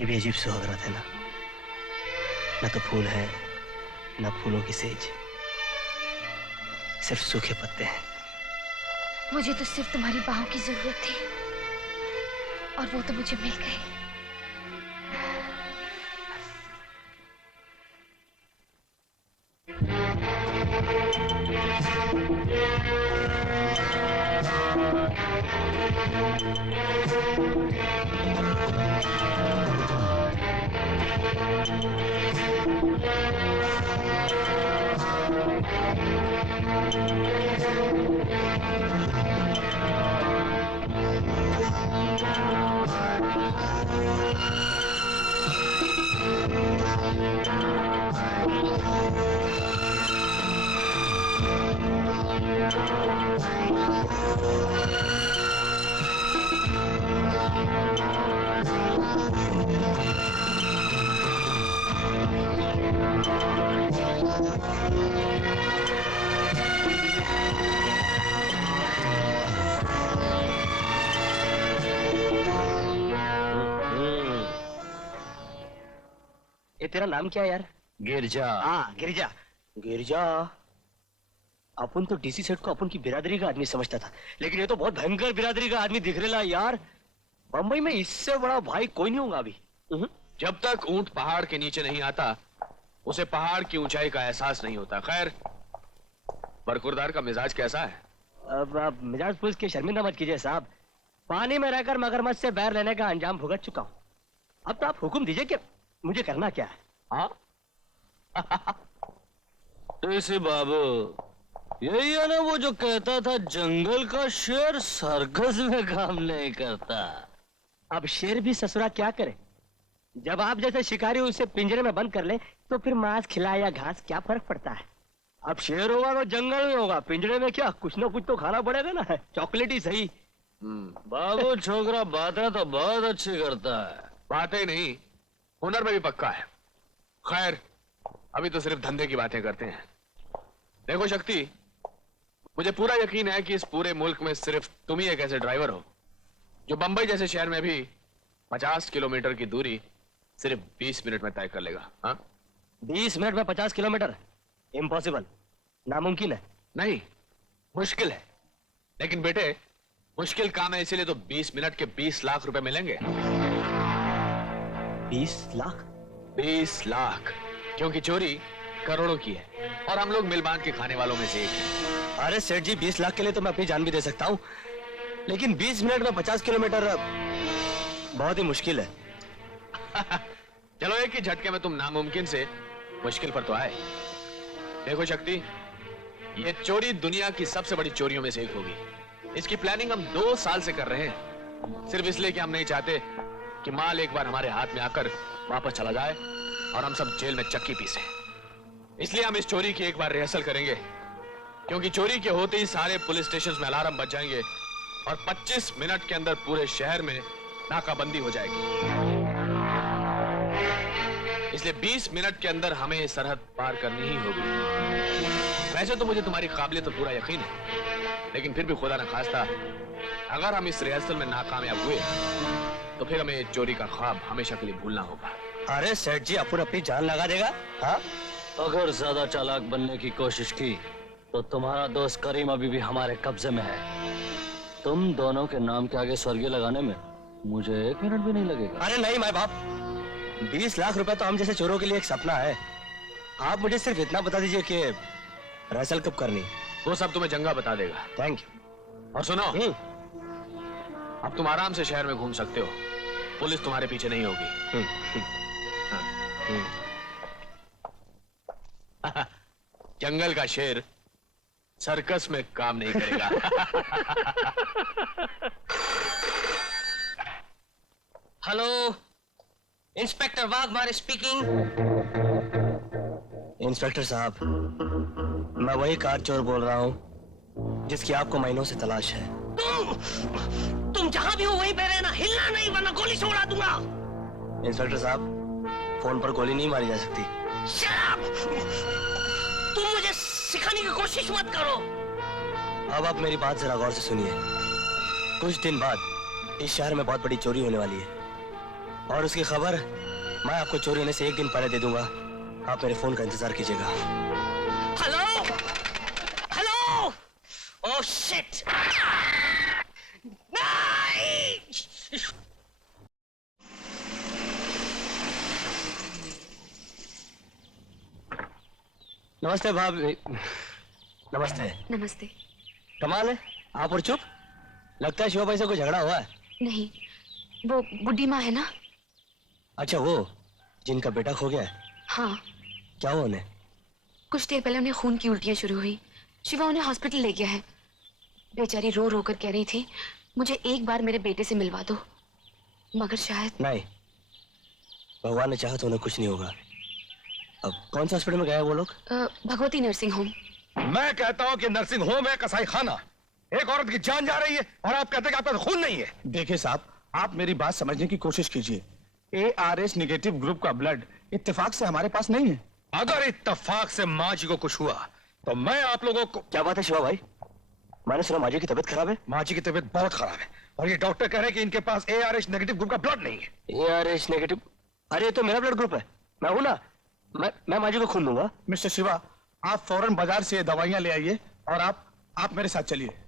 ये भी अजीब सुहागरात है ना, न तो फूल है न फूलों की सेज, सिर्फ सूखे पत्ते हैं। मुझे तो सिर्फ तुम्हारी बाहों की जरूरत थी और वो तो मुझे मिल गई। ये तेरा नाम क्या है यार? गिरजा। हाँ गिरजा। गिरजा, अपन तो डीसी सेठ को अपन की बिरादरी का आदमी समझता था, लेकिन ये तो बहुत भयंकर बिरादरी का आदमी दिख रहा है यार। बंबई में इससे बड़ा भाई कोई नहीं होगा अभी। जब तक ऊंट पहाड़ के नीचे नहीं आता उसे पहाड़ की ऊंचाई का एहसास नहीं होता। खैर, बरखुरदार का मिजाज कैसा है? अब मिजाज पुलिस के शर्मिंदा मत कीजिए साहब, पानी में रहकर मगरमच्छ से बैर लेने का अंजाम भुगत चुका हूँ। अब तो आप हुक्म दीजिए कि मुझे करना क्या है। हाँ ऐसे बाबू, यही है ना वो जो कहता था जंगल का शेर सर्कस में काम नहीं करता। अब शेर भी ससुरा क्या करे, जब आप जैसे शिकारी उसे पिंजरे में बंद कर ले तो फिर मांस खिलाए या घास क्या फर्क पड़ता है। अब शेर होगा तो जंगल में होगा, पिंजरे में क्या, कुछ ना कुछ तो खाना पड़ेगा ना, चॉकलेट ही सही। बाबू छोकरा बातें तो बहुत अच्छी करता है। बातें नहीं, हुनर में भी पक्का है। खैर, अभी तो सिर्फ धंधे की बातें करते हैं। देखो शक्ति, मुझे पूरा यकीन है कि इस पूरे मुल्क में सिर्फ तुम ही एक ऐसे ड्राइवर हो जो बंबई जैसे शहर में भी 50 किलोमीटर की दूरी सिर्फ 20 मिनट में तय कर लेगा। हाँ, 20 मिनट में 50 किलोमीटर इम्पॉसिबल, नामुमकिन है। नहीं, मुश्किल है। लेकिन बेटे, मुश्किल काम है, इसीलिए तो 20 मिनट के 20 लाख रुपए मिलेंगे। 20 लाख? 20 लाख, क्योंकि चोरी करोड़ों की है और हम लोग मिल बांध के खाने वालों में से एक हैं। अरे सेठ जी, 20 लाख के लिए तो मैं अपनी जान भी दे सकता हूँ, लेकिन 20 मिनट में 50 किलोमीटर बहुत ही मुश्किल है। चलो एक ही झटके में तुम नामुमकिन से मुश्किल पर तो आए। देखो शक्ति, ये चोरी दुनिया की सबसे बड़ी चोरियों में से एक होगी। इसकी प्लानिंग हम 2 साल से कर रहे हैं, सिर्फ इसलिए कि हम नहीं चाहते कि माल एक बार हमारे हाथ में आकर वापस चला जाए और हम सब जेल में चक्की पीसे। इसलिए हम इस चोरी की एक बार रिहर्सल करेंगे, क्योंकि चोरी के होते ही सारे पुलिस स्टेशन में अलार्म बज जाएंगे और 25 मिनट के अंदर पूरे शहर में नाकाबंदी हो जाएगी। इसलिए 20 मिनट के अंदर हमें सरहद पार करनी ही होगी। वैसे तो मुझे तुम्हारी काबिलियत पर पूरा यकीन है, लेकिन फिर भी खुदा न खास्ता अगर हम इस रिहर्सल में नाकामयाब हुए तो फिर हमें चोरी का ख्वाब हमेशा के लिए भूलना होगा। अरे सेठ जी, अपन अपनी जान लगा देगा। हाँ, अगर ज्यादा चालाक बनने की कोशिश की तो तुम्हारा दोस्त करीम अभी भी हमारे कब्जे में है। तुम दोनों के नाम के आगे स्वर्गीय लगाने में मुझे 1 मिनट भी नहीं लगेगा। अरे नहीं माए बाप, 20 लाख रुपए तो हम जैसे चोरों के लिए एक सपना है। आप मुझे सिर्फ इतना बता दीजिए कि रिहर्सल कब करनी। वो सब तुम्हें जंगा बता देगा। Thank you. और सुनो, अब तुम आराम से शहर में घूम सकते हो, पुलिस तुम्हारे पीछे नहीं होगी। जंगल का शेर सर्कस में काम नहीं करेगा। Hello, inspector Waghmare speaking. Inspector साहब, मैं वही कार चोर बोल रहा हूँ जिसकी आपको महीनों से तलाश है। तुम जहां भी हो वहीं पे रहना, हिलना नहीं वरना गोली से उड़ा दूंगा। इंस्पेक्टर साहब, फोन पर गोली नहीं मारी जा सकती। तुम मुझे सिखाने की कोशिश मत करो। अब आप मेरी बात जरा गौर से सुनिए। कुछ दिन बाद इस शहर में बहुत बड़ी चोरी होने वाली है और उसकी खबर मैं आपको चोरी होने से 1 दिन पहले दे दूंगा। आप मेरे फोन का इंतजार कीजिएगा। हेलो, हेलो, ओह शिट, नहीं। नमस्ते भाभी। नमस्ते। नमस्ते। कमाल है, आप और चुप। लगता है शिवा भाई से कोई झगड़ा हुआ है। नहीं, वो बुड्ढी माँ है ना। अच्छा, वो जिनका बेटा खो गया है। हाँ। क्या हुआ उन्हें? कुछ देर पहले उन्हें खून की उल्टियां शुरू हुई। शिवा उन्हें हॉस्पिटल ले गया है। बेचारी रो रो कर कह रही थी मुझे एक बार मेरे बेटे से मिलवा दो, मगर शायद नहीं, भगवान ने चाहा तो उन्हें कुछ नहीं होगा। अब कौन सा हॉस्पिटल में गए वो लोग? Bhagwati nursing home. मैं कहता हूँ कि नर्सिंग होम है कसाई खाना। एक औरत की जान जा रही है और आप कहते हैं कि आपका खून नहीं है। देखिए साहब, आप मेरी बात समझने की कोशिश कीजिए। ARH नेगेटिव ग्रुप का ब्लड इत्तेफाक से हमारे पास नहीं है। अगर इत्तेफाक से माँ जी को कुछ हुआ तो मैं आप लोगों को। क्या बात है शिवा भाई? मैंने सुना माँ जी की तबीयत खराब है। माँ जी की तबीयत बहुत खराब है और ये डॉक्टर कह रहे हैं कि इनके पास ARH नेगेटिव ग्रुप का ब्लड नहीं है। ARH negative? अरे ये तो मेरा ब्लड ग्रुप है, मैं हूं ना। मैं माँ जी को खून दूंगा। मिस्टर शिवा, आप फौरन बाजार से दवाइयां ले आइए और आप मेरे साथ चलिए।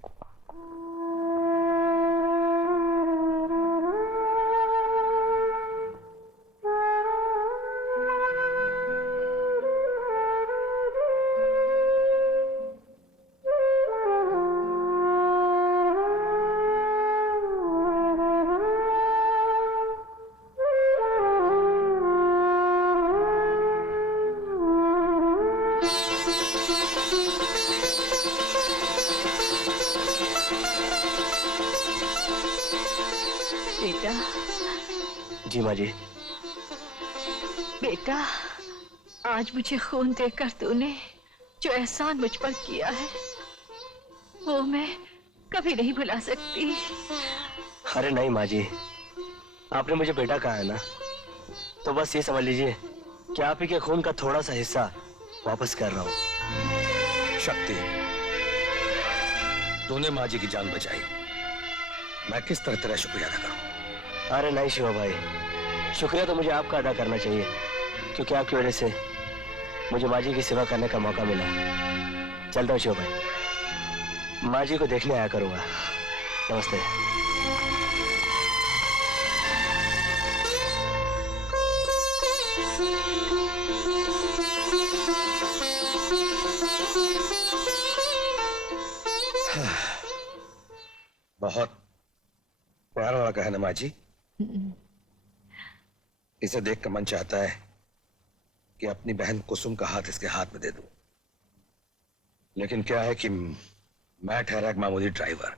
बेटा, जी माँ जी। बेटा, आज मुझे खून देकर तूने जो एहसान मुझ पर किया है वो मैं कभी नहीं भुला सकती। अरे नहीं माँ जी, आपने मुझे बेटा कहा है ना, तो बस ये समझ लीजिए कि आप ही के खून का थोड़ा सा हिस्सा वापस कर रहा हूँ। शक्ति, तूने माँ जी की जान बचाई। मैं किस तरह तेरा शुक्रिया अदा करूं? अरे नहीं शिवा भाई, शुक्रिया तो मुझे आपका अदा करना चाहिए, क्योंकि आपकी वजह से मुझे माँ जी की सेवा करने का मौका मिला। चलता हूँ शिवा भाई, माँ जी को देखने आया करूँगा। नमस्ते। बहुत प्यार वाला कहना माँ जी। इसे देखकर मन चाहता है कि अपनी बहन कुसुम का हाथ इसके हाथ में दे दूं, लेकिन क्या है कि मैं ठहरा एक मामूली ड्राइवर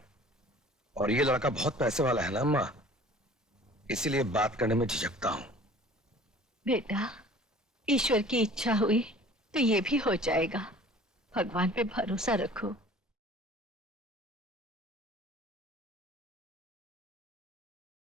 और ये लड़का बहुत पैसे वाला है ना अम्मा, इसीलिए बात करने में झिझकता हूं। बेटा, ईश्वर की इच्छा हुई तो ये भी हो जाएगा। भगवान पे भरोसा रखो।